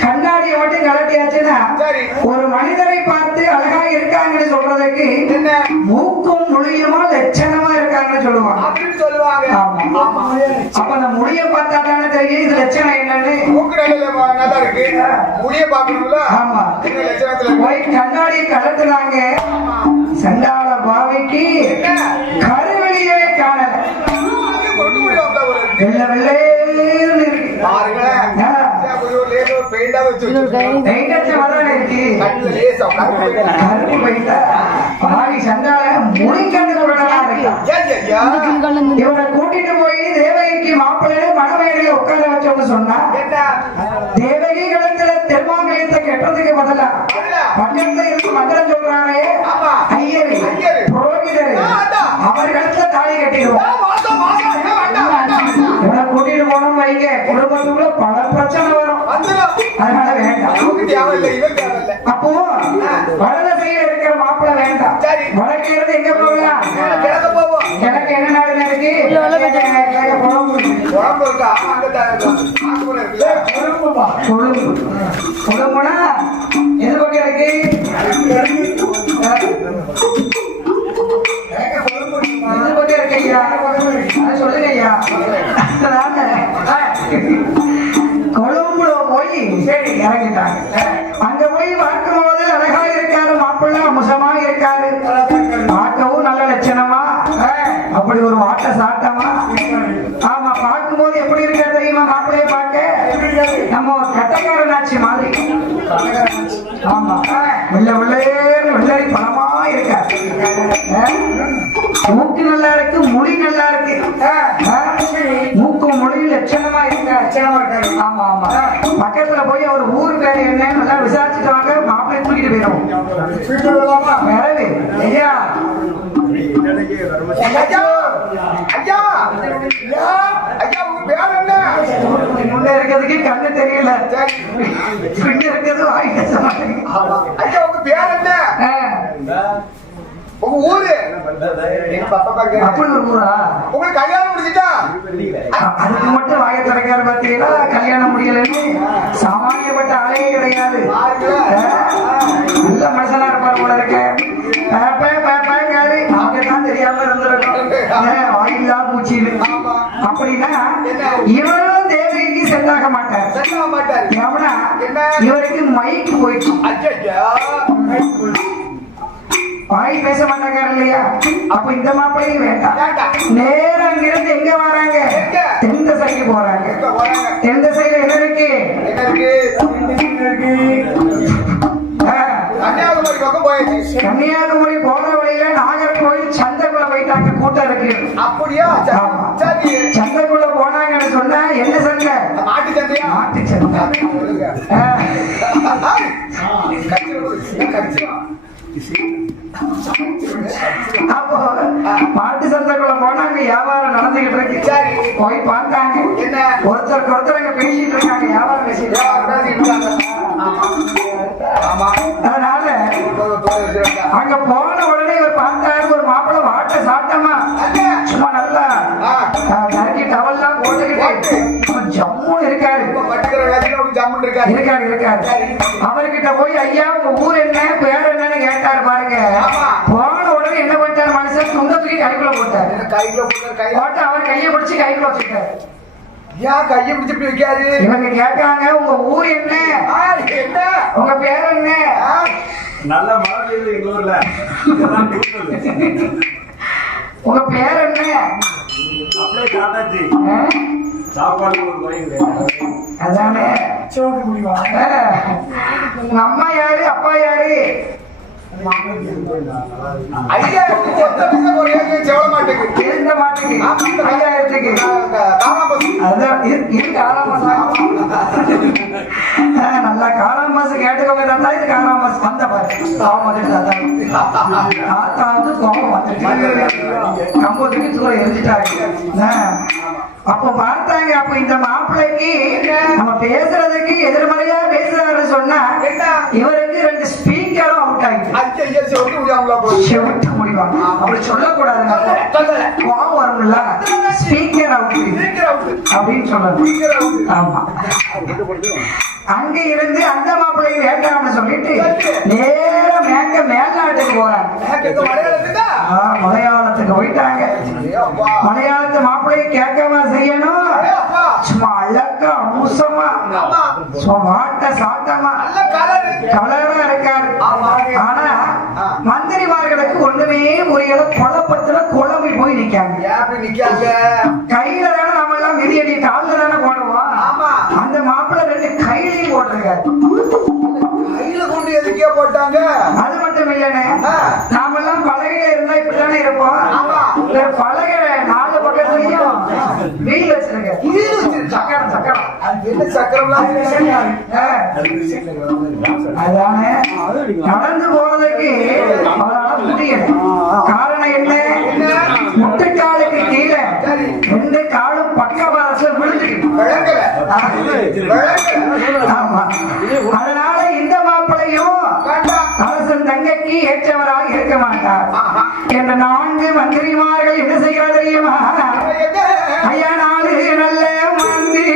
கண்ணாடியை மட்டும் கலட்டியாச்சுன்னா ஒரு மனிதரை பார்த்து அழகா இருக்காங்கன்னு சொல்றதுக்கு மூக்கும் மொழியுமா லட்சணமா இருக்காங்கன்னு சொல்லுவாங்க. அப்ப அந்த மொழிய பார்த்தா தானே தெரியும் இது லட்சணம் என்னன்னு. ஆமா, போய் கண்ணாடியை கலட்டுனாங்க. சண்டாள பாவிக்கு கருவெளியே காணல, வெள்ள வெள்ளேன்னு இருக்கு. இவரை கூட்டிட்டு போய் தேவகிக்கு மாப்பிள்ளையில மணமேடையில உட்கார வச்சோம்னு சொன்னா தேவகி களத்துல தெருமாங்கலத்தை கெட்டதுக்கு பதிலா பக்கத்துல இருந்து மந்திரம் சொல்றாரே ஐயரு புரோகிதரு அவர் களத்துல தாலி கட்டிடுவோம். இவனை கூட்டிட்டு போனோம் வைங்க, குடும்பத்துக்குள்ள பல பிரச்சனை வரும். அதனால வேண்டாம். அப்போ வடத சைடு இருக்கிற மாப்பிள்ள வேண்டாம், வடக்கு இருந்து எங்க போகலாம்? எனக்கு என்ன நாடுல இருக்கு? கொழும்புனா எது பக்கம் இருக்கு? சொல்லுங்க ஐயா. கொழும்புல போய் சரி இறங்கிட்டாங்க. அங்க போய் பார்க்கும் போது அழகா இருக்காரு மாப்பிள்ள, அம்சமா இருக்காரு, பார்க்கவும் நல்ல லட்சணமா, அப்படி ஒரு வாட்ட சாட்டமா. ஆமா, பார்க்கும் போது எப்படி இருக்காரு தெரியுமா? மாப்பிள்ளைய பார்க்க நம்ம கட்டக்காரனாச்சி மாதிரி. ஆமா, வெள்ள வெள்ளரி பணமா இருக்காரு. மூக்கு நல்லா இருக்கு, மொழி நல்லா இருக்கு, மூக்கு மொழி லட்சணமா இருக்காரு. ஆமா ஆமா, பக்கத்துல போய் அவர் ஊர் பேர் என்ன நல்லா விசாரிச்சுட்டு வாங்க, மாப்பிள்ளை தூக்கிட்டு போயிடும். வேறவே ஐயா முன்ன இருக்கிறதுக்கு கண்ணு தெரியல, இருக்கிறது வாய் பேச மாட்டேங்குது. அதுக்கு மட்டும் வாய திறக்காரு பார்த்தீங்கன்னா கல்யாணம் முடியலன்னு சாமானியப்பட்ட ஆளே கிடையாது. நல்ல மனுஷனா இருப்பாரு போல இருக்க. அவங்கதான் தெரியாம இருந்திருக்கும் வாயில்லா பூச்சின்னு. அப்படின்னா இவரும் தேவைக்கு செல்லாக மாட்டார். இவருக்கு மைக்கு போயிடுச்சு, வாய் பேச மாட்டாங்க இல்லையா? அப்ப இந்த மாப்பிள்ளையும் வேண்டாம். நேரம் அங்கிருந்து எங்க வராங்க? தென் திசைக்கு போறாங்க. தென் திசையில என்ன இருக்கு? கன்னியாகுமரி போற வழியில நாகர்கோவில் சந்தைக்குள்ள போயிட்டாங்க. கூட்டம் இருக்கு. அப்படியா? சந்தைக்குள்ள போனாங்கன்னு சொன்னா என்ன சந்தை? மாட்டு சந்தையா? மாட்டு சந்தை. அப்போ மாட்டு சந்தைக்குள்ள போனாங்க, வியாபாரம் நடந்துகிட்டு இருக்கு. போய் பார்த்தாங்க, ஒருத்தருக்கு ஒருத்தர் அங்க பேசிட்டு இருக்காங்க, வியாபாரம் பேசிட்டு. அதனால அங்க போன உடனே இவர் பார்த்தாரு, ஒரு மாப்பிள்ளை வாட்ட சாட்டமா சும்மா நல்லா நறுக்கி டவல்லாம் போட்டுக்கிட்டு ஜம்மு இருக்காரு. அவர்கிட்ட போய் ஐயா உங்க ஊர் என்ன, பேர் என்னன்னு கேட்டாரு. பாருங்க, போன உடனே என்ன பண்ணிட்டாரு மனுஷன், துங்க தூக்கி கைக்குள்ள போட்டாரு. போட்டு அவர் கையை பிடிச்சி கைக்குள்ள வச்சுட்டாரு. கையை பிடிச்சி வைக்காரு. இவங்க கேட்காங்க உங்க ஊர் என்ன, உங்க பேர் என்ன? நல்ல மழை எங்க ஊர்ல. உங்க பேர் என்ன? அப்படியே காட்டாச்சு சாப்பாடு அதானே. உங்க அம்மா யாரு, அப்பா யாரு? நல்லா காலாம் மாசம் கேட்டுக்கோங்க. இது காலாம் மாசம் வந்த பாரு கம்பத்துக்கு தூரம் எரிஞ்சிட்டாங்க. அப்ப பார்த்தாங்க. அப்ப இந்த மாப்பிள்ளைக்கு நம்ம பேசுறதுக்கு எதிர்மறையா பேசுறாருன்னு சொன்னா இவருக்கு 2 ஸ்பீக்கரும் அவுட் ஆகிட்டு செவிட்டு முடியும். அப்படிவாங்க. அப்படி சொல்லக்கூடாதுங்க. கோவம் வரும்ல, ஸ்பீக்கர் அவுட் அப்படின்னு சொல்லணும். ஆமா. அங்க இருந்து அந்த மாப்பிள்ளையை வேண்டாம்னு சொல்லிட்டு நேரம் மேல்நாட்டுக்கு போறாங்க. மலையாளத்துக்கு போயிட்டாங்க. மலையாளத்து மாப்பிள்ளையை கேட்கவா செய்யணும்? சும்மா அழகா அம்சமா வாட்ட சாட்டமா கலரா இருக்காரு. ஆனா மந்திரிமார்களுக்கு ஒண்ணுமே புரியல. குழப்பத்துல குழம்பி போய் நிக்காங்க. கையில தானே நம்ம எல்லாம் மிதியடி காலில் தானே போடுவோம். அந்த மாப்பிள்ளை 2 கையிலையும் போட்டிருக்காரு. போட்டாங்க. அது மட்டும் இல்லைன்னு நாம எல்லாம் பலகையில இருந்தா இப்படித்தானே இருப்போம். பலகை 4 பக்கத்துலயும் வீல் வச்சிருக்க சக்கரம் சக்கரம் அதானே நடந்து போறதுக்கு அவரால் முடியல. காரணம் என்ன? முட்டுக்காலுக்கு கீழே 2 காலும் பக்கவாச விழுந்துருக்கு. அதனால இந்த மாப்பிளையும் அரசன் தங்கைக்கு ஏற்றவராக இருக்க மாட்டார் என்ற 4 மந்திரிமார்கள் என்ன செய்கிறார் தெரியுமா? ஐயா 4 நல்ல மந்திரி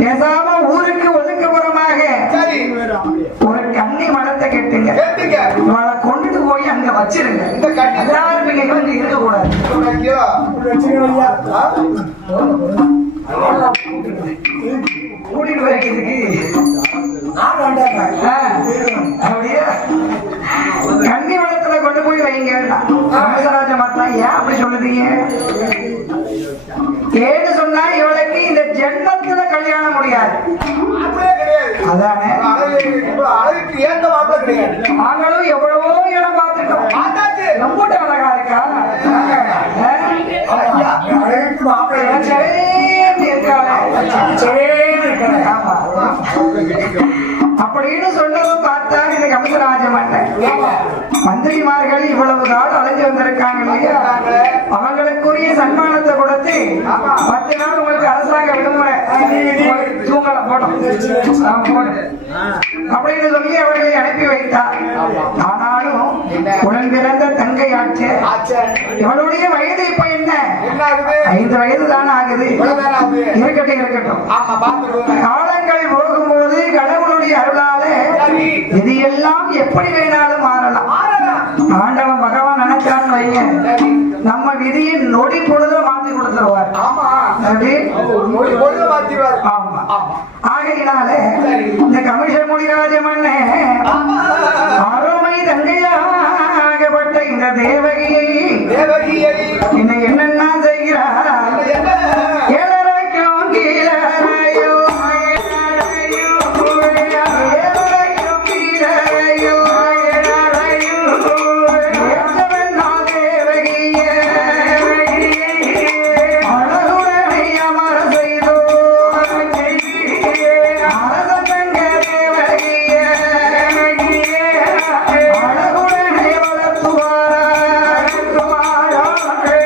பேசாம ஊருக்கு ஒதுக்குப்புறமாக ஒரு கன்னி மடத்தை கெட்டுங்க, இவளை கொண்டுட்டு போய் அங்க வச்சிருங்க. எல்லாரும் இருக்க கூடாது. கூட்டிட்டு போய்க்கிறதுக்கு அப்படியே கன்னி மடத்துல கொண்டு போய் வைங்க. ராமராஜ மாத்தா ஏன் அப்படி சொல்லுதீங்க? ஏன்னு சொன்னா இவளுக்கு இந்த ஜென்மத்துல கல்யாணம் முடியாது. அதானே நாங்களும் எவ்வளவோ இடம் பார்த்துட்டோம். ரொம்ப அழகா இருக்கா அப்படின்னு சொன்னதும் பார்த்தா இந்த கமிஷராஜ மாட்டேன் மந்திரிமார்கள் இவ்வளவு நாள் அலைஞ்சு வந்திருக்காங்க இல்லையா, அவங்களுக்குரிய சன்மானத்தை கொடுத்து 10 நாள் உங்களுக்கு அரசாங்க விடுமுறை தூங்கலாம் போட்டோம் அப்படின்னு சொல்லி அவர்களை அனுப்பி வைத்தார். ஆனாலும் உடன் பிறந்த தங்கை ஆச்சு. இவளுடைய வயது இப்ப என்ன? 5 வயது தான் ஆகுது. இருக்கட்டும் இருக்கட்டும். காலங்கள் போகும்போது கடவுளுடைய அருளால இது எல்லாம் எப்படி வேணாலும் மாறலாம். ஆண்டவன் பகவான் நினைச்சான்னு வைங்க, நம்ம விதியை நொடி பொழுது மாத்தி கொடுத்துருவார். ஆகையினால இந்த கமிஷன் முடிராஜ மண்ணே அருமை தங்கையாகப்பட்ட இந்த தேவகியை இன்னும் என்னென்ன செய்கிறார்? ஏழரைக்கும் கீழரையோ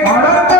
வளர்த்து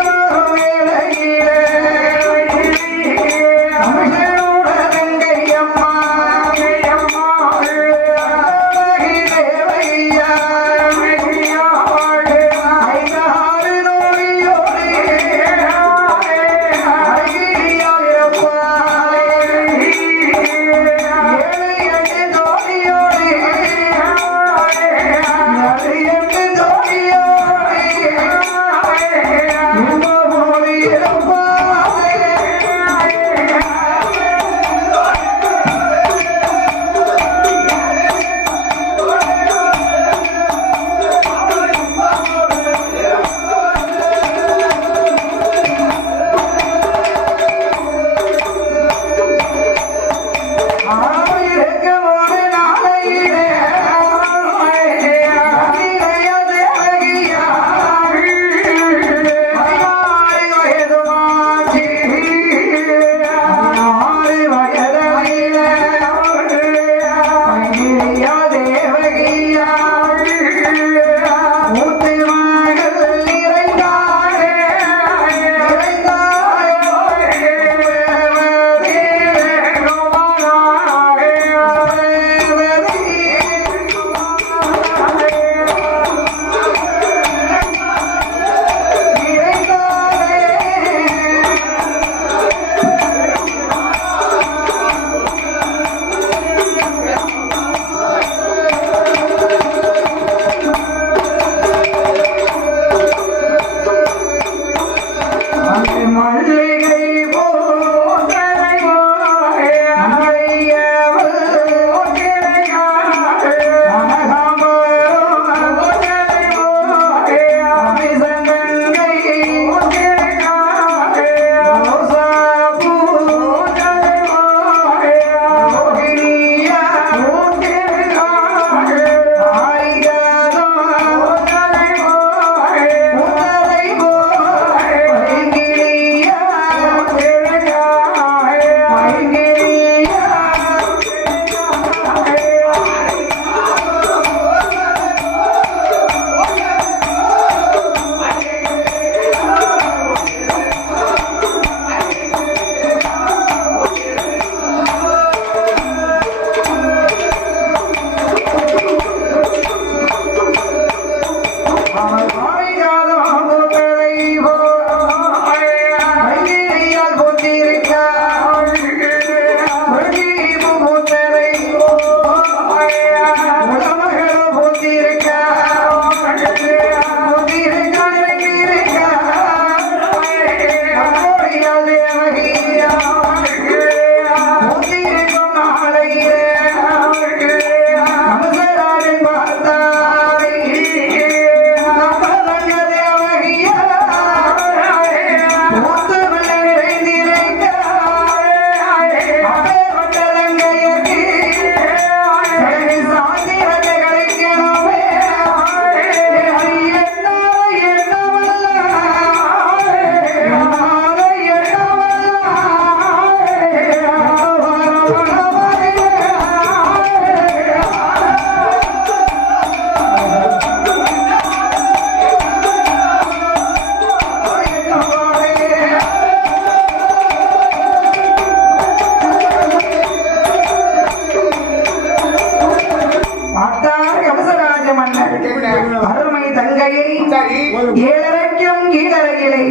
ஏழரைக்கும் கீழறையிலே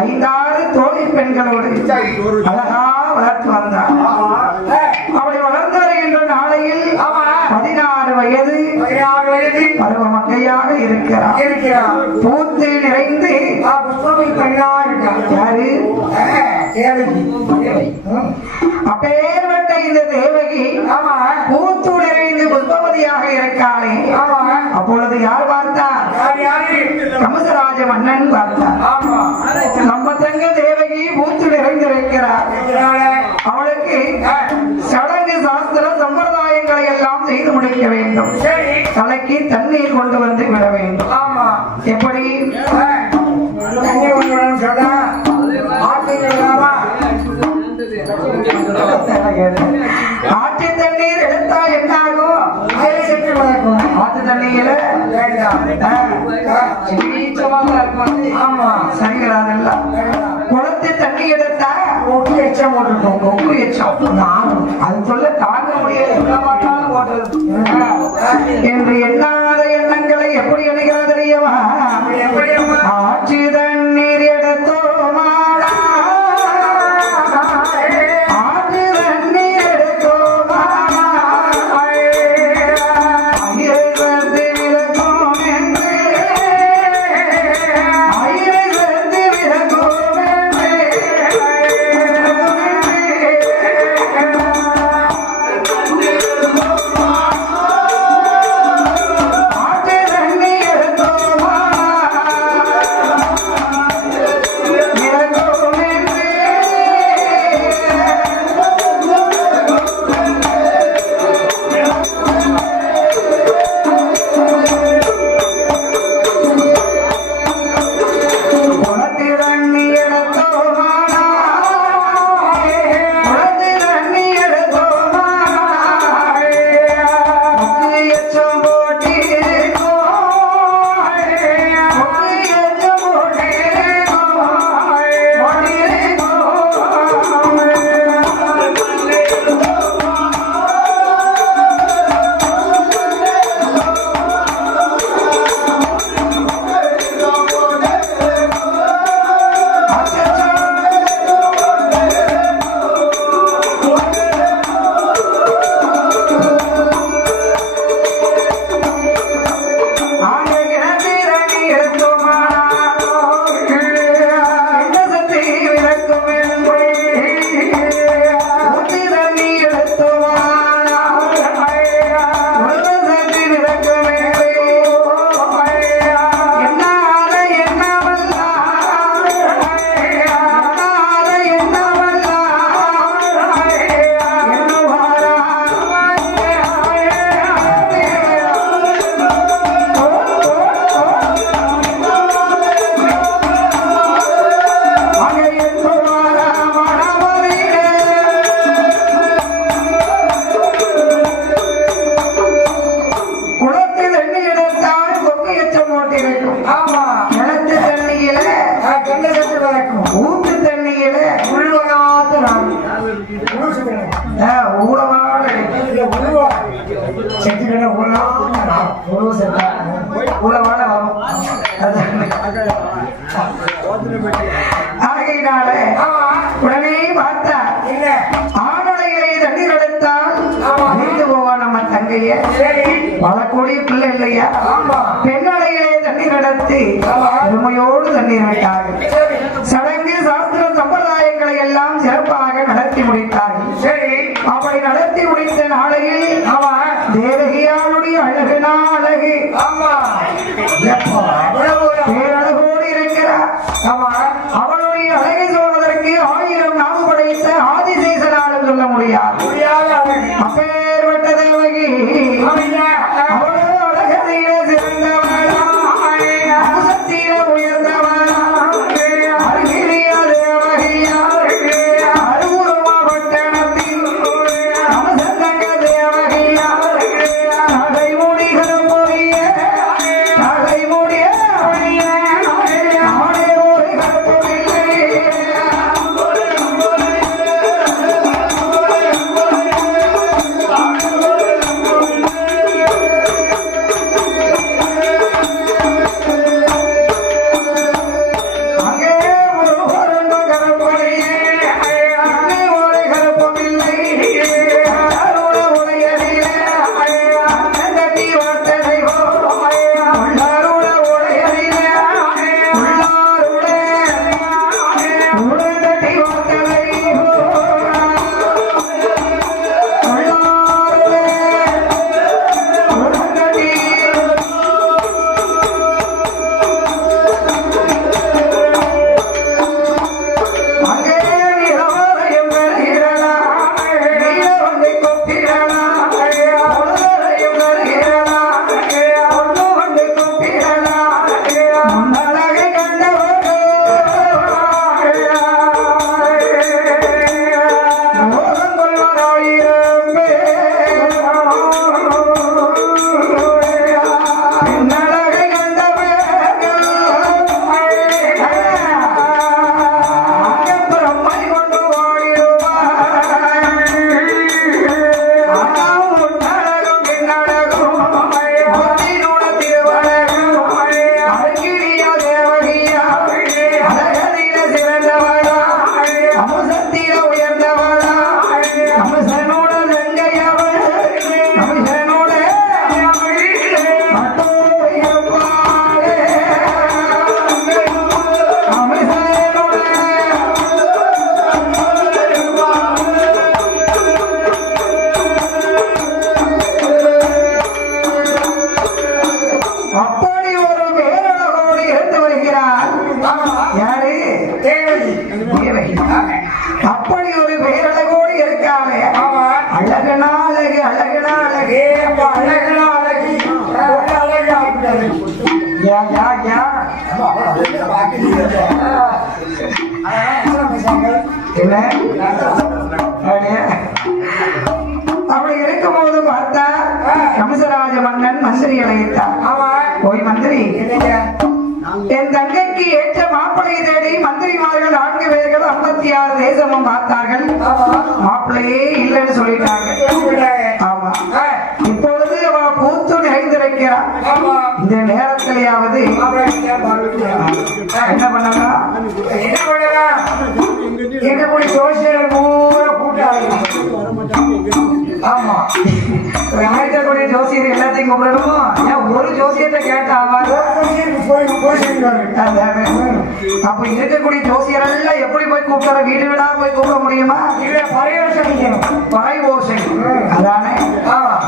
5-6 தோழி பெண்களோடு அழகா வளர்த்து வந்தார். அவளை வளர்ந்து வருகின்ற நாளையில் 16 வயது பருவ மங்கையாக இருக்கிறார். பூத்து நிறைந்து அப்பேற்பட்ட இந்த தேவகி பூத்து நிறைந்து புஷ்பவதியாக இருக்காளே. அப்பொழுது யார் பார்த்தார்? கமசராஜ மன்னன் பார்த்தார். நம்ம தங்க தேவகி பூத்து நிறைந்திருக்கிறார். அவளுக்கு சடங்கு சாஸ்திர சம்பிரதாயங்களை எல்லாம் செய்து முடிக்க வேண்டும். தலைக்கு தண்ணீர் கொண்டு வந்து விட வேண்டும். எப்படி ஆற்று தண்ணீர் எடுத்தா என்ன ஆகும்? ஆற்று தண்ணீர்ல சரிகிறாதில்ல. குளத்து தண்ணி எடுத்தா கொக்கு எச்சம் போட்டுருக்கோம். கொக்கு எச்சம் அது சொல்ல தாங்க முடியாது. என்று எண்ணாத எண்ணங்களை எப்படி எண்ணுகிறது தெரியவா? ஆற்று தண்ணீர் எடுத்தோமா ஊத்து தண்ணியில ஊழவாட செத்துக்கிட்ட ஊழவாட வரும். ஆகையினால உடனே பார்த்தா ஆணுடைகளை தண்ணீர் எடுத்தால் அழிந்து போவா நம்ம தங்கைய. வளக்கூடிய பிள்ளை இல்லையா? பெண்ணடைகளை தண்ணீர் எடுத்து பெருமையோடு தண்ணீர் விட்டார்கள். சடங்கு சாஸ்திர சம்பிரதாயங்களை எல்லாம் சிறப்பாக நடத்தி முடித்தார்கள். அப்படி நடத்தி முடித்த நாளையில் தேவகியாளுடைய அழகுனா அழகு பேரழகோடு இருக்கிறார். அவளுடைய அழகை சொல்வதற்கு 1000 நாம படைத்த ஆதிசேஷனாலும் சொல்ல முடியாது. அப்பேற்பட்ட தேவகி அவளோ அழகத்திலே சிறந்தவள், அம்சத்திலே உயர்ந்தவள், அருகிலிய தேவகியா அருகுருமா பட்டணத்தின் அமசந்தங்க தேவகியா நடைமுடிகள் பொறிய நடைமுடிய யா யா யா என்ன அப்படி இருக்கும் போது பார்த்தா கம்சராஜ மன்னன் மந்திரி அழைத்தார். போய் மந்திரி, என் தங்கைக்கு ஏற்ற மாப்பிளை தேடி மந்திரிமார்கள் 4 பேர்கள் 56 தேசமும் பார்த்தார்கள். மாப்பிள்ளையே இல்லைன்னு சொல்லிட்டாங்க. ஆமா, இப்பொழுது அவ பூத்து நிறைந்திருக்கிறார். இந்த நேரத்திலேயாவது என்ன பண்ணலாம்? எங்கக்கூடிய ஜோசியர் ஆமா, ஆயிரத்தக்கூடிய ஜோசியர் எல்லாத்தையும் கூப்பிடணுமோ? ஏன் ஒரு ஜோசியத்தை கேட்டா அப்ப இருக்கக்கூடிய ஜோசியர் எல்லாம் எப்படி போய் கூப்பிடுற? வீடு வீடா போய் கூப்பிட முடியுமா? பறை ஓசை, அதானே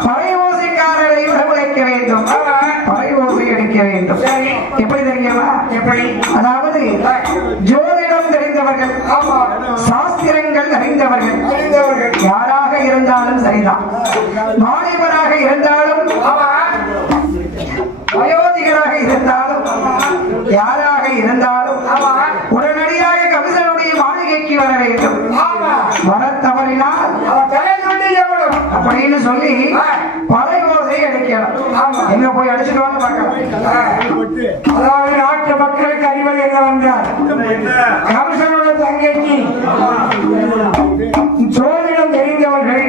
பறை ஓசைக்காரரை வரவழைக்க வேண்டும், பறை ஓசை அடிக்க வேண்டும். எப்படி தெரியுமா? எப்படி? அதாவது ஜோதிடம் தெரிந்தவர்கள், சாஸ்திரங்கள் அறிந்தவர்கள், யாராக இருந்தாலும் சரிதான், வாலிபராக இருந்தாலும் வயோதிகராக இருந்தாலும் யாராக இருந்தாலும் உடனடியாக கமிஷனுடைய மாளிகைக்கு வர வேண்டும். வர தவறினால் அப்படின்னு சொல்லி பறை ஓசை அடிக்கணும். எங்க போய் அடிச்சுட்டு வந்து பார்க்கலாம். அதாவது நாட்டு மக்களுக்கு அறிவது என்னவென்றால், கமிஷனோட தங்கைக்கு ஜோதிடம் தெரிந்தவர்கள்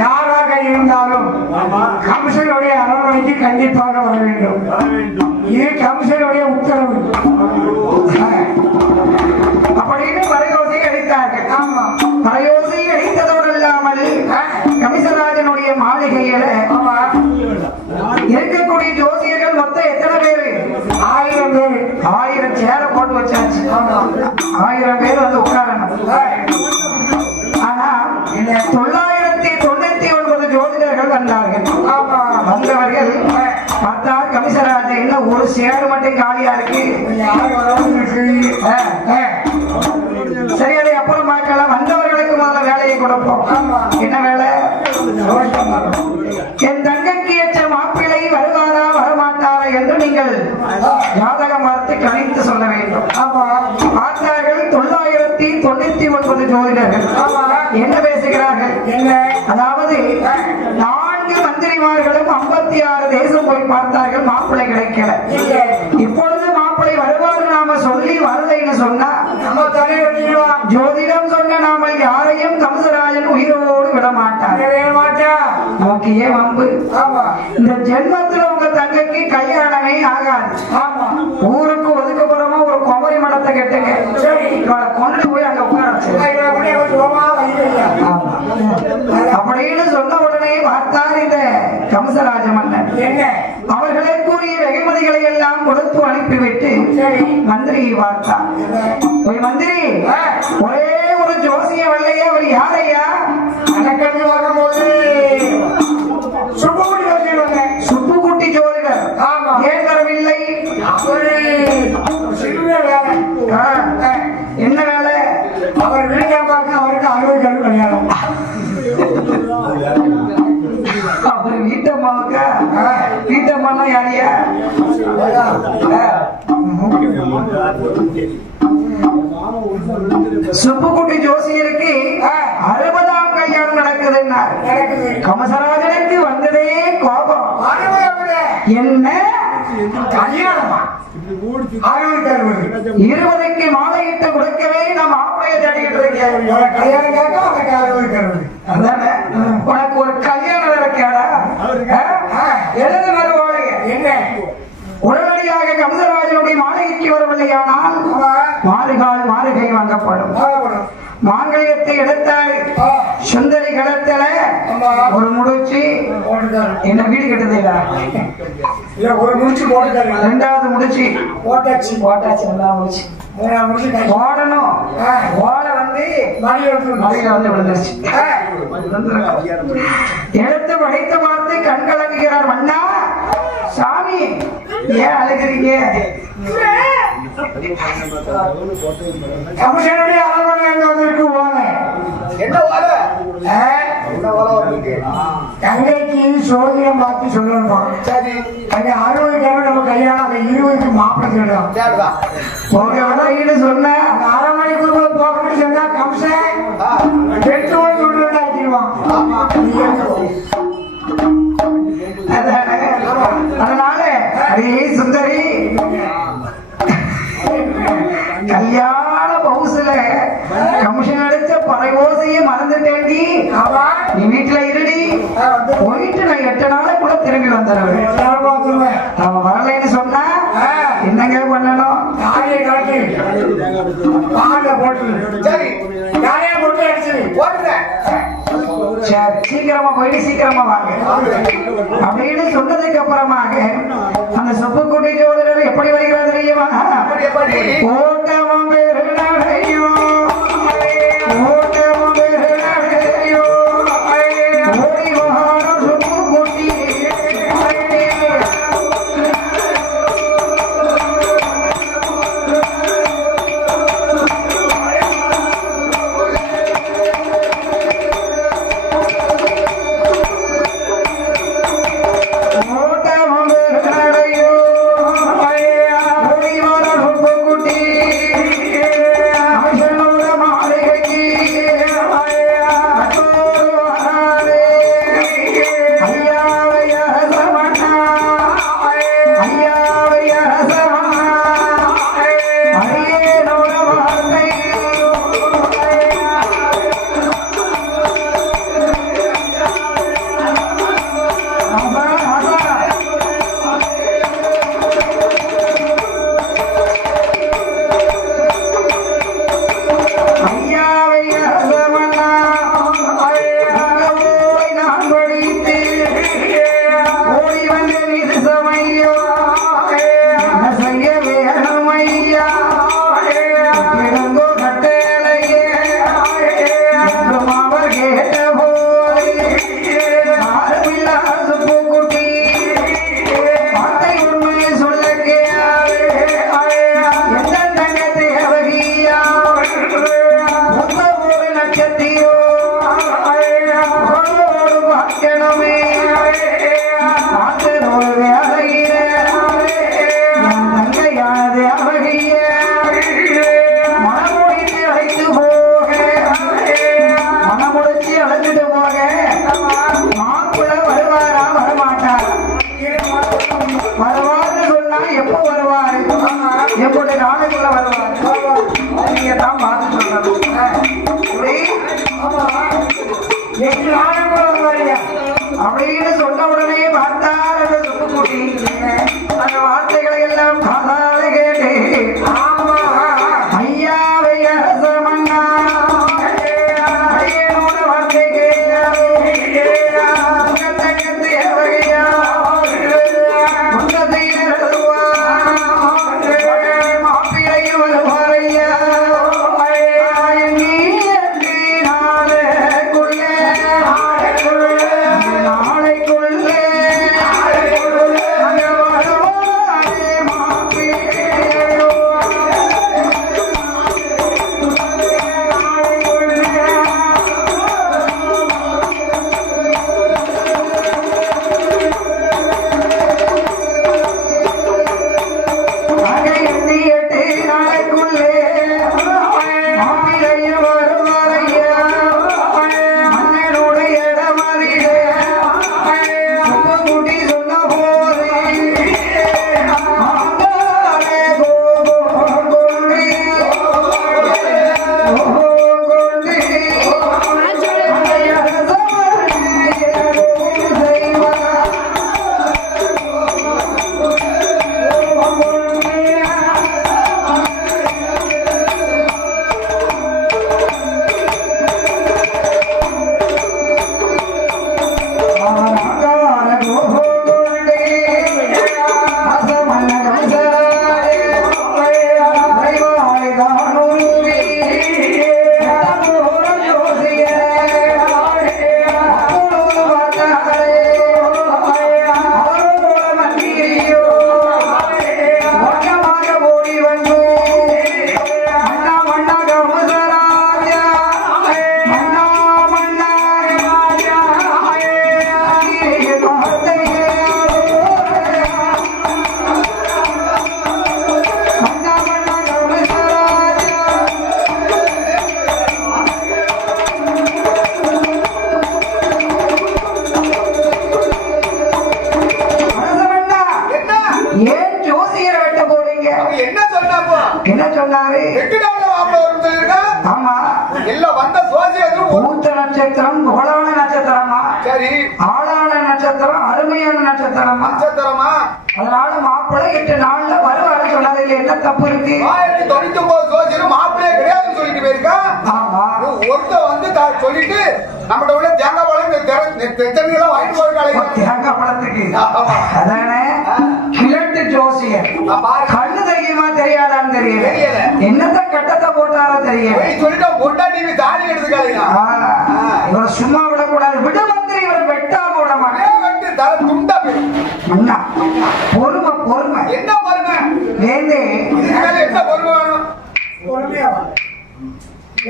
யாராக இருந்தாலும் கமிஷனுடைய அரண்மனைக்கு கண்டிப்பாக வர வேண்டும். இது கமிஷனுடைய உத்தரவு. அப்படின்னு பறையோசை அடித்தார்கள். ஆமா, பறையோசை அடித்ததோடு இல்லாமல் கமிஷராஜனுடைய மாளிகையில இருக்கக்கூடிய ஜோசியர்கள் மொத்தம் எத்தனை பேரு? 1000 பேர். 1000 சேர போட்டு வச்சாச்சு. 1000 பேர் வந்து உட்காரணும். ஆனா 999 ஜோதிடர்கள் வந்தார்கள். வந்தவர்கள் பார்த்தா கமிஷராஜ இன்னும் ஒரு சேரு மட்டும் காலியா இருக்கு. சரி, அதை அப்புறம் பார்க்கலாம். வந்தவர்களுக்கு முதல்ல வேலையை கொடுப்போம். என்ன வேலை? என் தங்கைக்கு ஏற்ற மாப்பிள்ளை வருவாரா வரமாட்டாரா என்று நீங்கள் ஜாதகம் பார்த்து கணித்து சொல்ல வேண்டும். பார்த்தார்கள் 999 ஜோதிடர்கள். என்ன பேசுகிறார்கள்? அதாவது 4 மந்திரிமார்களும் 56 தேசம் போய் பார்த்தார்கள், மாப்பிள்ளை கிடைக்கல. இப்பொழுது மாப்பிள்ளை வருவார் நாம சொல்லி வரலைன்னு சொன்னா ஜோதிடம் சொன்ன நாம யாரையும் கம்சராஜன் உயிரோடு விட மாட்டார். நமக்கு ஏன் வம்பு? இந்த ஜென்மத்துல உங்க தங்கைக்கு கல்யாணமே ஆகாது. ஊருக்கு ஒதுக்கப்புறமா ஒரு குமரி மடத்தை கெட்டுங்க, கொண்டு போய் அங்க உட்கார அப்படின்னு சொன்ன உடனே பார்த்தார் இந்த கம்சராஜ மன்னன். அவர்களுக்குரிய வெகுமதிகளை எல்லாம் கொடுத்து அனுப்பிவிட்டு மந்திரியை பார்த்தார். மந்திரி, ஒரே ஒரு ஜோசிய வல்லையே, அவர் யாரையா? கணக்கெடுத்து பார்க்கும்போது சுப்புக்குட்டி ஜோதிடர். ஏன் வரவில்லை? என்ன வேலை? அவர் வீட்டம்மாக்கு அவருக்கு 60 கல் கல்யாணம். அவர் வீட்டம்மாவுக்கு? வீட்டம்மா யாரையா? சுப்புக்குட்டி ஜோசியருக்கு 60ஆம் கல்யாணம் நடக்குதுன்னா கமசராஜனுக்கு வந்ததே கோபம். என்ன கல்யாணமா? 20க்கு மாலையிட்டு கொடுக்கவே நம்ம ஆப்பைய தேடிக்கிட்டு இருக்கேன். உனக்கு ஒரு கல்யாணம் இருக்கேடா? எழுது வருவாங்க. என்ன? உடனடியாக கம்சராஜனுடைய மாளிகைக்கு வரவில்லையானால் மாளிகை வாங்கப்படும். மாங்கல்யத்தை எடுத்தாரு. சுந்தரி கடத்தல ஒரு முடிச்சு. என்ன வீடு கட்டுதா? ஒரு முடிச்சு போட்டுட்டாரு. 2வது முடிச்சு போட்டாச்சு. நல்லா முடிச்சு போடணும். ஓட வந்து மலையில வந்து விழுந்துருச்சு. எடுத்து வளைத்து பார்த்து கண் கலங்குகிறார். மன்னா, சாமி ஏன் அழுகிறீங்க? கமிஷனுடைய அரண்மனை வந்திருக்கு. ஓலை என்ன? ஓலை தங்கைக்கு சோதிடம் பார்த்து சொல்லணுமா? சரி, அந்த 60 டைம் நம்ம கல்யாணம், அந்த 20க்கு மாப்பிள்ளை சொல்லலாம். சரிதான். சொன்ன அந்த 1/2 மணிக்குள்ள போகணும்னு சொன்னா கம்சன் பெட்ரோல் சொல்றதா ஆக்கிடுவான். அதனால அதே சுந்தரி கல்யாண பவுசுல கமிஷன் அடிச்ச பறையோசைய மறந்துட்டேன்டி. நீ வீட்டுல இருடி, போயிட்டு நான் 8 நாளைக்குள்ள திரும்பி வந்துடுவேன். அவன் வரலைன்னு சொன்னா என்னங்க பண்ணணும்? சரி, போட்டுறேன். சீக்கிரமா போயிட்டு சீக்கிரமா வாங்க அப்படின்னு சொன்னதுக்கு அப்புறமாக அந்த சொப்பு குட்டி ஜோதிடர் எப்படி வருகிறார் தெரியுமா? ஓட்டமும் பெருநடையும் ஓட்டமும் பெருநடையும் ஓடி வாழும் சொப்பு குட்டி அப்படின்னு சொன்ன உடனே பார்த்தார் அந்த சுப்புக்குட்டி. அந்த வார்த்தைகளை எல்லாம் காதால கேட்டு ஐயாவை அரசமன்னா அடியனோட வார்த்தை மாப்பிள்ளை வருவாரையா நாளைக்குள்ளே சொன்னாரு. 8 நாள்ல மாப்பிள்ளை வரும்னு சொல்லியிருக்கா. ஆமா, எல்லாம் வந்த சோசியம் ஊத்த நட்சத்திரம் புகழான நட்சத்திரமா, சரி ஆளான நட்சத்திரம் அருமையான நட்சத்திரமா. நட்சத்திரமா அதனால மாப்பிள்ளை 8 நாள்ல வருவாரு சொன்னதுல என்ன தப்பு இருக்கு? 1099 சோசியம் மாப்பிள்ளையே கிடையாதுன்னு சொல்லிட்டு போயிருக்கா. ஆமா, ஒருத்த வந்து சொல்லிட்டு நம்மகிட்ட உள்ள தேங்காய் பழம் தெச்சனையெல்லாம் வாங்கிட்டு போயிருக்காங்க. தேங்காய் பழத்துக்கு அதானே கிழட்டு ஜோசியர். கண்ணு தெரியுமா தெரியாதான்னு தெரியல. என்னத்த கட்டத்தை போட்டாரோ தெரியல. சொல்லிட்டு பொண்டா டிவி தாடி எடுத்துக்காதீங்க. இவரை சும்மா விடக்கூடாது. விட மந்திரி இவரை வெட்டாம விட மாட்டேன். துண்டா அண்ணா, பொறுமை பொறுமை. என்ன பாருங்க வேந்தே, என்ன பொறுமை வேணும்? பொறுமையா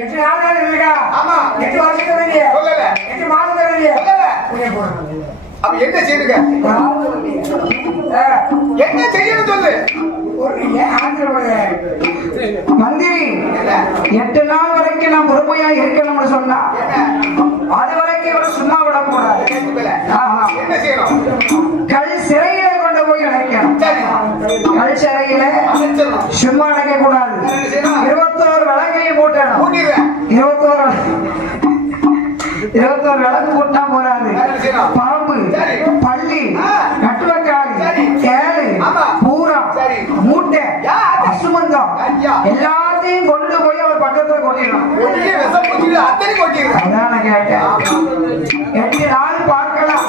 8 நாள் இருக்கா? ஆமா 8 வருஷத்துக்கு வெளியே சொல்லல 8 மாதத்துக்கு வெளியே சொல்லல. புரிய போறாங்க. அப்ப என்ன செய்யுங்க? என்ன செய்யணும் சொல்லு. மந்திரி 8 நாள் வரைக்கும் நான் பொறுமையா இருக்கணும்னு சொன்னா அது வரைக்கும் இவரை சும்மா விடக்கூடாது. என்ன செய்யணும்? கல் சிறையில கொண்டு போய் அடைக்கணும். கல் சிறையில சும்மா அடைக்க கூடாது. 21 விளக்கையும் போட்டணும். 21 விளக்கு போட்டா போறாது. பாம்பு, பள்ளி, நட்டுவக்காளி, தேளு, பூரா, மூட்டை, அசுமந்தம் எல்லாத்தையும் கொண்டு போய் ஒரு பக்கத்துல கொட்டிடணும். அதான் நான் கேட்டேன். 8 நாள் பார்க்கலாம்.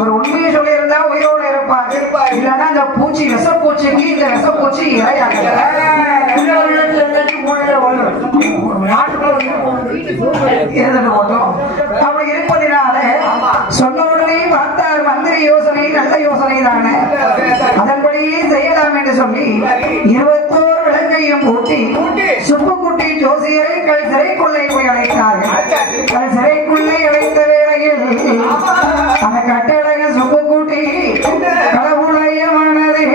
ஒரு உண்மையை சொல்லியிருந்தா உயிரோடு இருப்பார். இல்லைன்னா இந்த பூச்சி விஷப்பூச்சிக்கு இந்த விஷப்பூச்சி இறையாக இருந்துட்டு போட்டோம். அப்படி இருப்பதினால சொன்ன உடனே பார்த்தார் மந்திரி யோசனை நல்ல யோசனை தானே, அதன்படியே செய்யலாம் என்று சொல்லி 21 விளக்கையும் கூட்டி சுப்புக்குட்டி ஜோசியரை கல் சிறைக்குள்ளே போய் அழைத்தார்கள். கல் சிறைக்குள்ளே அழைத்த வேளையில் அந்த கட்டழக சுப்புக்குட்டி கடவுளைய மனதில்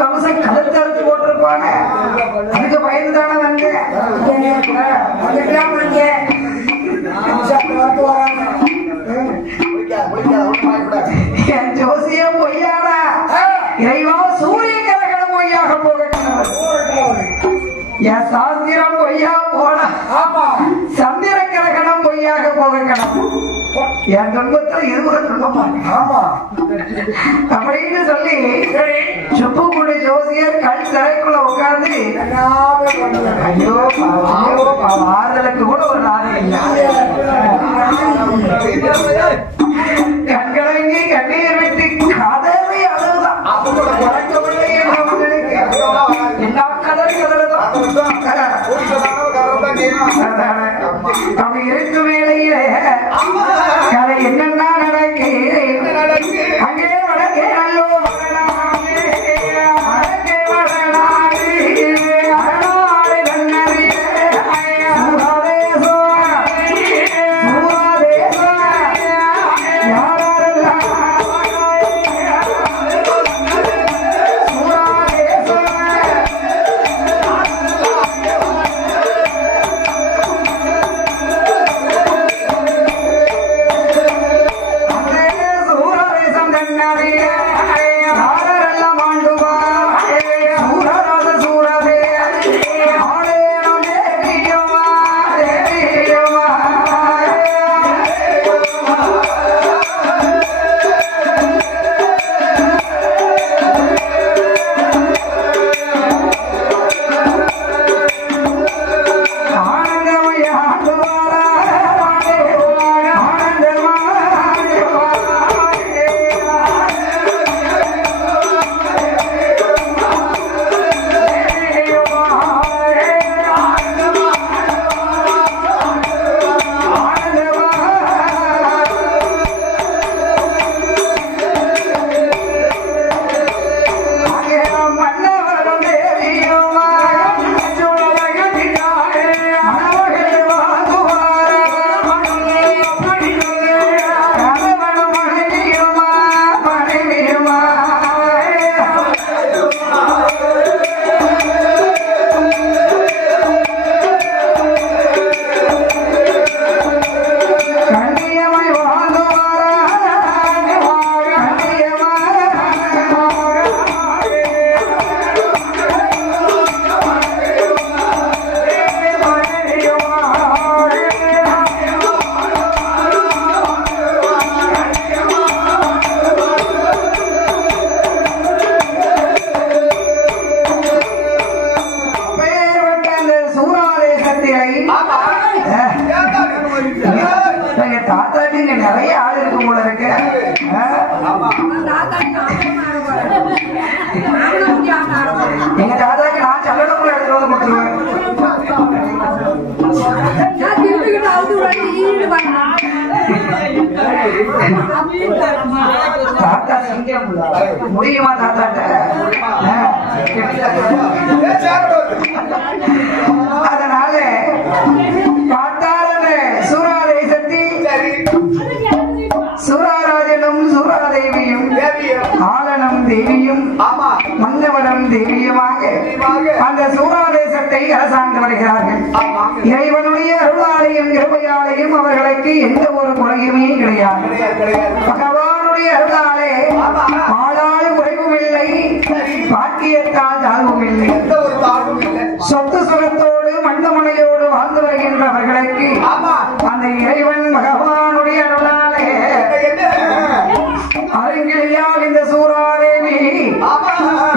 கம்சன் கழுத்தறுத்து போட்டிருப்பானே அதுக்கு பயந்துதானே வந்தேன். என் ஜோசியம் பொய்யானா இறைவா சூரிய கிரகணம் பொய்யாக போக என் சாஸ்திரம் பொய்யா போன ஆமா சந்திர கிரகணம் பொய்யாக போகணும் என் துன்பத்தை இருமுக துன்பமா ஆமா அப்படின்னு சொல்லி சரி சுப்புக்குடி ஜோசியர் கல் சிறைக்குள்ள உட்கார்ந்து எல்லாமே பண்ணுவேன் ஐயோ பாவம், ஆறுதலுக்கு கூட ஒரு நாள் இல்லை கண்கலங்கி கண்ணீர் விட்டு கதறி அழுதான் உறக்கவில்லை என்றவர்களுக்கு எல்லா கதறி கதறதான் அப்படி இருக்கும் வேளையிலே கதை என்னென்ன நடக்கு அங்கே வடக்கே நல்லோ வடநாடு வடக்கே வடநாடு அரணாடு நன்னறியே சூராதேசோ சூராதேசோ யாரெல்லாம் சூராதேசோ தாத்தாக்கு இங்க நிறைய ஆள் இருக்கும் போல இருக்கு எங்க தாத்தாக்கு நான் சல்லடக்குள்ள எடுத்து வந்து கொடுத்துருவேன் தாத்தா சிங்கம் முடியுமா தாத்தாட்ட அதனால பார்த்தால் சூராதேசத்தி சூராராஜனும் சூராதேவியும் ஆலனம் தேவியும் மன்னவனம் தேவியுமாக அந்த சூராதேசத்தை அரசாண்டு வருகிறார்கள். இறைவனுடைய அருளாலையும் கிருபையாலையும் அவர்களுக்கு எந்த ஒரு குறையுமே கிடையாது. பகவானுடைய அருளாலே ஆளால் குறைவும் இல்லை, பாக்கியத்தால் தாழ்வும் இல்லை. சொத்து சுகத்தோடு மண்டமனையோடு வாழ்ந்து வருகின்றவர்களுக்கு அந்த இறைவன் பகவானுடைய அருளாலே அருங்கிலியால் இந்த சூராதேவி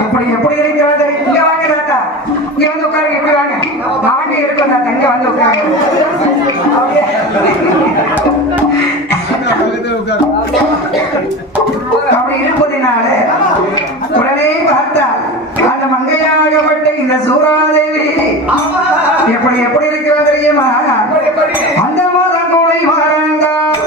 இப்படி எப்படி இருக்கிறது. இங்க வாங்க தாத்தா, இங்க வந்து உட்காருங்க. இப்படி வாங்க, நாங்க இருக்கோம் தாத்தா, இங்க வந்து உட்காருங்க. அப்படி இருப்பதினால உடனே பார்த்தால் அந்த மங்கையாகப்பட்ட இந்த சூராதேவி எப்படி எப்படி இருக்கிறது தெரியுமா? அந்த மாதம் கோடை மாறந்தால்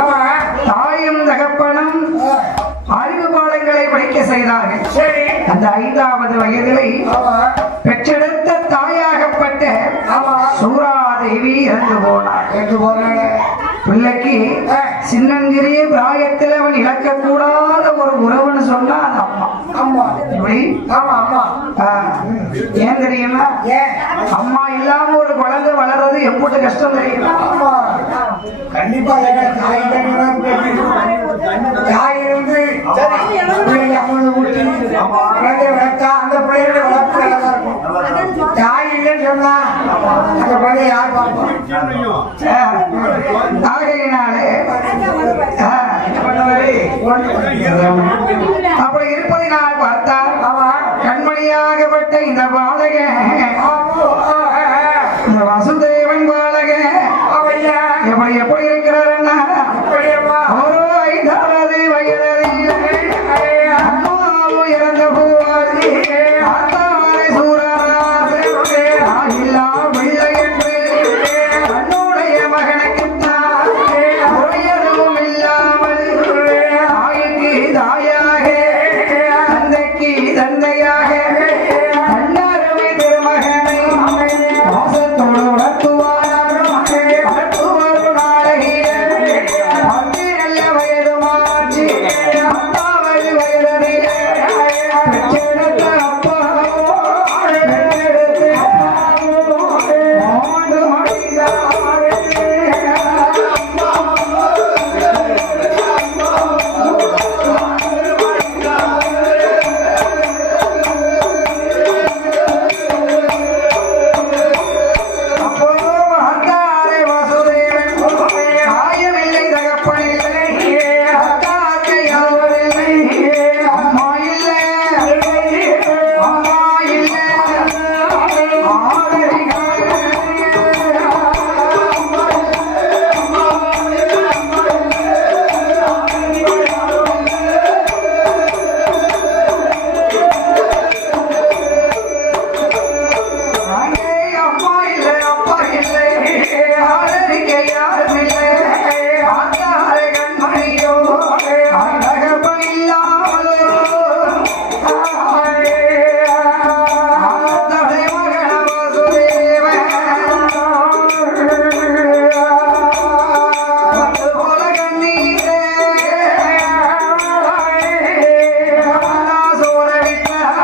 ஆமா. தாயும் தகப்பனும் அறிவு பாடங்களை படிக்க செய்தார்கள். சரி. அந்த 5வது வயதிலே ஆமா. பெற்றெடுத்த தாயாகப்பட்ட ஆமா. சூராதேவி இறந்து போனார். என்று போறாங்க. பிள்ளைக்கு சின்னஞ்சிறிய பிராயத்தில் அவன் இழக்கக்கூடாத ஒரு உறவுன்னு சொன்னா அது அம்மா. அம்மா. இப்படி ஆமா அம்மா. ஏன் தெரியுமா? ஏன்? அம்மா இல்லாம ஒரு குழந்தை வளர்றது எவ்வளவு கஷ்டம் தெரியுமா? அம்மா. கண்டிப்பா தாய் தாய் இருந்து பிள்ளைங்க அம்மனை ஊட்டி குழந்தைய வளர்த்தா அந்த பிள்ளைகளை வளர்ப்பு நல்லா இருக்கும். தாய் இல்லைன்னு சொன்னா அந்த பிள்ளைய யார் பார்ப்போம்? ஆகையினாலே அப்படி இருப்பதை நான் பார்த்தால் கண்மணியாகப்பட்ட இந்த பாலகன் இந்த வசுதேவன் பாலகன் எப்படி இருக்கிறாருன்னா ஒரு 5வது வயதில் அம்மாவும் இறந்த போவாது ஆத்தாரை சூரராது இல்லா பிள்ளை என்று தன்னுடைய மகனுக்குத்தான் முறையதும் இல்லாமல் தாய்க்கு தாயாக தந்தைக்கு தந்தையாக தன்னருமை திருமகனை வாசத்தோடு வளர்த்துவார் நாடகிய 10 வயதுமாச்சு 10வது வயதில் பெற்றெடுத்த அப்பாவோ பெற்றெடுத்த அப்பாவோ ஆண்டு மடிந்தார். அப்போ அத்தாரே வாசுதேவன் தாயமில்லை தகப்பனில்லை அத்தாக்கு யாவரில்லை அம்மா இல்லை அம்மா இல்லை அங்கே அம்மா இல்லை அப்பா இல்லை ஆதரிக்க யாரும் இல்லை ஆத்தார கண்மணியோ தகப்பன் இல்லாமல் ஆத்தாரை மகன வாசுதேவன் போல கண்ணீரே சோரடித்தார்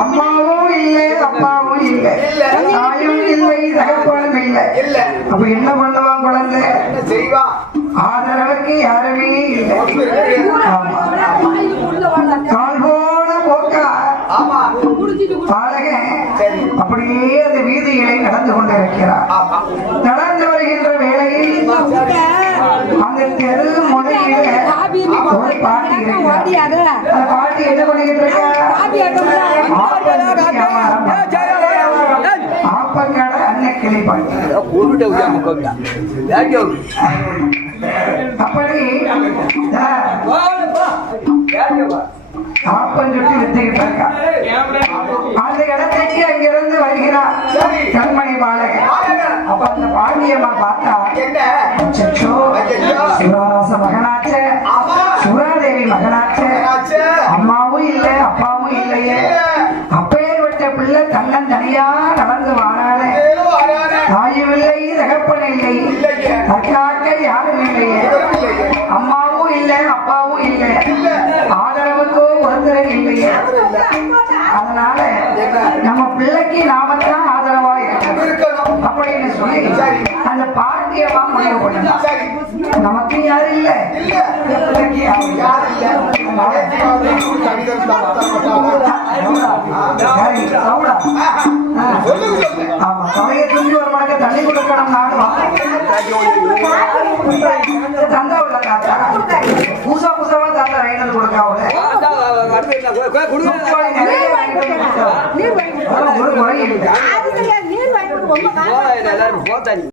அம்மாவும் இல்லை அப்பாவும் இல்லை தாயும் இல்லை தகப்பனும் இல்லை. இல்ல அப்ப என்ன பண்ணுவான் குழந்தை? என்ன செய்வான்? ஆதரவுக்கு யாருமே இல்லை. ஆமா. கால் போன போக்கா ஆமா பாலகன் அப்படியே அந்த வீதிகளை நடந்து கொண்டிருக்கிறார். ஆமா நடந்து வருகின்ற வேளையில் அந்த தெரு முனையில ஒரு பாட்டி இருக்கிறார். அந்த பாட்டி என்ன பண்ணிக்கிட்டு இருக்கா? ஆப்பக்கடை அன்னைக்கிளை பாட்டி. அப்படி ஆப்பம் சுட்டி வித்துக்கிட்டு இருக்கா. அந்த இடத்துக்கு அங்கிருந்து வருகிறார் கண்மணி பாலகன். அப்ப அந்த பாண்டியம்மா பார்த்தா என்ன அச்சச்சோ, சிவராச மகனாச்ச சுராதேவி மகனாச்ச அம்மாவும் இல்லை அப்பாவும் இல்லையே. அப்பேற்பட்ட பிள்ளை தன்னன் தனியா நடந்து வாழானே. தாயும் இல்லை தகப்பன் இல்லை தற்காக்க யாரும் இல்லையே. அம்மாவும் இல்லை அப்பாவும் இல்லை ஆதரவுக்கோ ஒருத்தரை இல்லையே. அதனால நம்ம பிள்ளைக்கு நாமத்தான் ஆதரவா இருக்கணும் அப்படின்னு சொல்லி அந்த பாட்டியமா முடிவு பண்ணலாம். நமக்கு யாரும் இல்ல பிள்ளைக்கு யாரும் ஆமா கவையை துணி ஒரு மடக்க சொல்லி கொடுக்கணும் தந்தா உள்ள தாத்தா புதுசா புதுசாவா தாத்தா ரைனல் கொடுக்க ஒரு முறை இல்லை